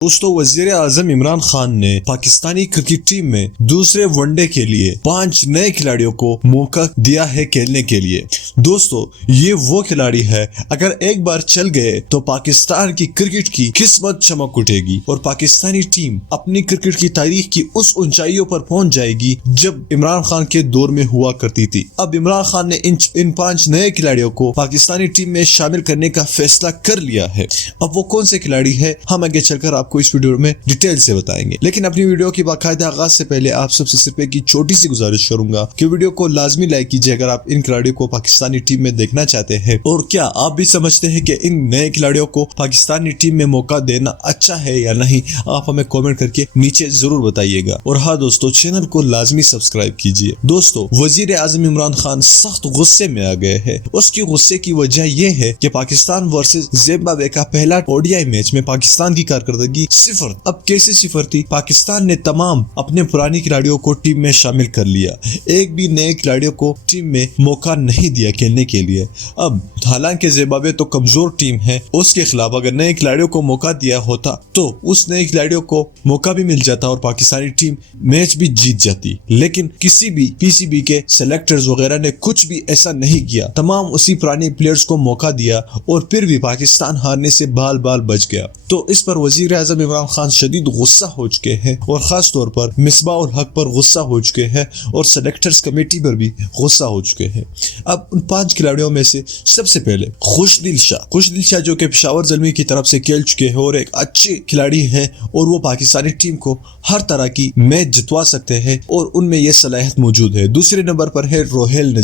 दोस्तों वजीर आजम इमरान खान ने पाकिस्तानी क्रिकेट टीम में दूसरे वनडे के लिए 5 नए खिलाड़ियों को मौका दिया है खेलने के लिए। दोस्तों ये वो खिलाड़ी है, अगर एक बार चल गए तो पाकिस्तान की क्रिकेट की किस्मत चमक उठेगी और पाकिस्तानी टीम अपनी क्रिकेट की तारीख की उस ऊंचाइयों पर पहुंच जाएगी जब इमरान खान के दौर में हुआ करती थी। अब इमरान खान ने इन 5 नए खिलाड़ियों को पाकिस्तानी टीम में शामिल करने का फैसला कर लिया है। अब वो कौन से खिलाड़ी है हम आगे चलकर आपको इस वीडियो में डिटेल से बताएंगे, लेकिन अपनी वीडियो की बाकायदा आगाज से पहले आप सबसे सिर्फ एक छोटी सी गुजारिश करूंगा कि वीडियो को लाजमी लाइक कीजिए अगर आप इन खिलाड़ियों को पाकिस्तानी टीम में देखना चाहते हैं। और क्या आप भी समझते हैं कि इन नए खिलाड़ियों को पाकिस्तानी टीम में मौका देना अच्छा है या नहीं, आप हमें कॉमेंट करके नीचे जरूर बताइएगा। और हाँ दोस्तों, चैनल को लाजमी सब्सक्राइब कीजिए। दोस्तों वजीर आजम इमरान खान सख्त गुस्से में आ गए हैं। उसकी गुस्से की वजह यह है कि पाकिस्तान वर्सेस जिम्बाब्वे का पहला ओडीआई मैच में पाकिस्तान की कारकर्दगी 0। अब कैसे 0 थी? पाकिस्तान ने तमाम अपने पुराने खिलाड़ियों को टीम में शामिल कर लिया, एक भी नए खिलाड़ियों को टीम में मौका नहीं दिया खेलने के लिए। अब हालांकि जिम्बाब्वे तो कमजोर टीम है, उसके खिलाफ अगर नए खिलाड़ियों को मौका दिया होता तो उस नए खिलाड़ियों को मौका भी मिल जाता और पाकिस्तानी टीम मैच भी जीत जाती। लेकिन किसी भी पीसीबी के सेलेक्टर्स वगैरह ने कुछ भी ऐसा नहीं किया, तमाम उसी पुराने प्लेयर्स को मौका दिया और फिर भी पाकिस्तान हारने से बाल बाल बच गया। तो इस पर वजीर आजम इमरान खान शदीद गुस्सा हो चुके हैं और खास तौर पर मिसबाह उल हक पर गुस्सा हो चुके हैं और सेलेक्टर्स कमेटी पर भी गुस्सा हो चुके हैं। अब उन 5 खिलाड़ियों में से सबसे पहले खुशदिल शाह जो कि पेशावर ज़ल्मी की तरफ से खेल चुके हैं और एक अच्छे खिलाड़ी हैं और वो पाकिस्तानी टीम को हर तरह की मैच जितवा सकते हैं और उनमें यह सलाहियत मौजूद है। दूसरे नंबर पर है रोहेल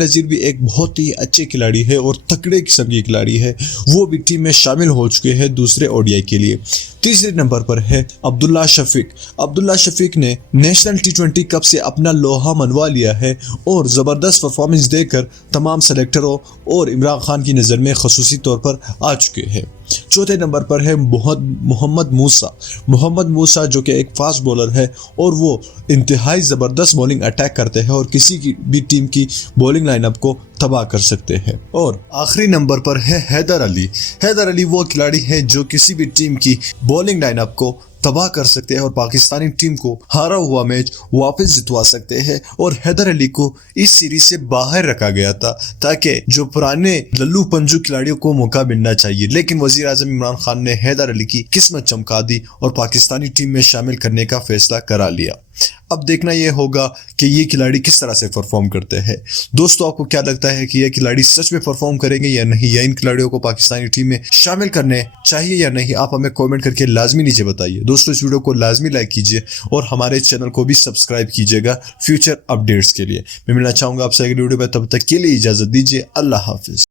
नजीर भी एक बहुत ही अच्छे खिलाड़ी है और तकड़े किस्म की खिलाड़ी है, वो भी टीम में शामिल हो चुके हैं दूसरे ओडीआई के लिए। तीसरे नंबर पर है अब्दुल्ला शफीक ने नेशनल टी20 कप से अपना लोहा मनवा लिया है और जबरदस्त परफॉर्मेंस देकर तमाम सेलेक्टरों और इमरान खान की नज़र में खसूसी तौर पर आ चुके हैं। चौथे नंबर पर है मोहम्मद मूसा जो कि एक फास्ट बॉलर है और वो इंतहाई ज़बरदस्त बॉलिंग अटैक करते हैं और किसी की भी टीम की बॉलिंग लाइनअप को तबाह कर सकते हैं। और आखिरी नंबर पर है हैदर अली वो खिलाड़ी है जो किसी भी टीम की बॉलिंग लाइनअप को तबाह कर सकते हैं और पाकिस्तानी टीम को हारा हुआ मैच वापस जितवा सकते हैं। और हैदर अली को इस सीरीज से बाहर रखा गया था ताकि जो पुराने लल्लू पंजू खिलाड़ियों को मौका मिलना चाहिए, लेकिन वजीर आजम इमरान खान ने हैदर अली की किस्मत चमका दी और पाकिस्तानी टीम में शामिल करने का फैसला करा लिया। अब देखना यह होगा कि ये खिलाड़ी किस तरह से परफॉर्म करते हैं। दोस्तों आपको क्या लगता है कि ये खिलाड़ी सच में परफॉर्म करेंगे या नहीं, या इन खिलाड़ियों को पाकिस्तानी टीम में शामिल करने चाहिए या नहीं, आप हमें कमेंट करके लाजमी नीचे बताइए। दोस्तों इस वीडियो को लाजमी लाइक कीजिए और हमारे चैनल को भी सब्सक्राइब कीजिएगा फ्यूचर अपडेट्स के लिए। मैं मिलना चाहूंगा आपसे अगली वीडियो में, तब तक के लिए इजाजत दीजिए। अल्लाह हाफिज।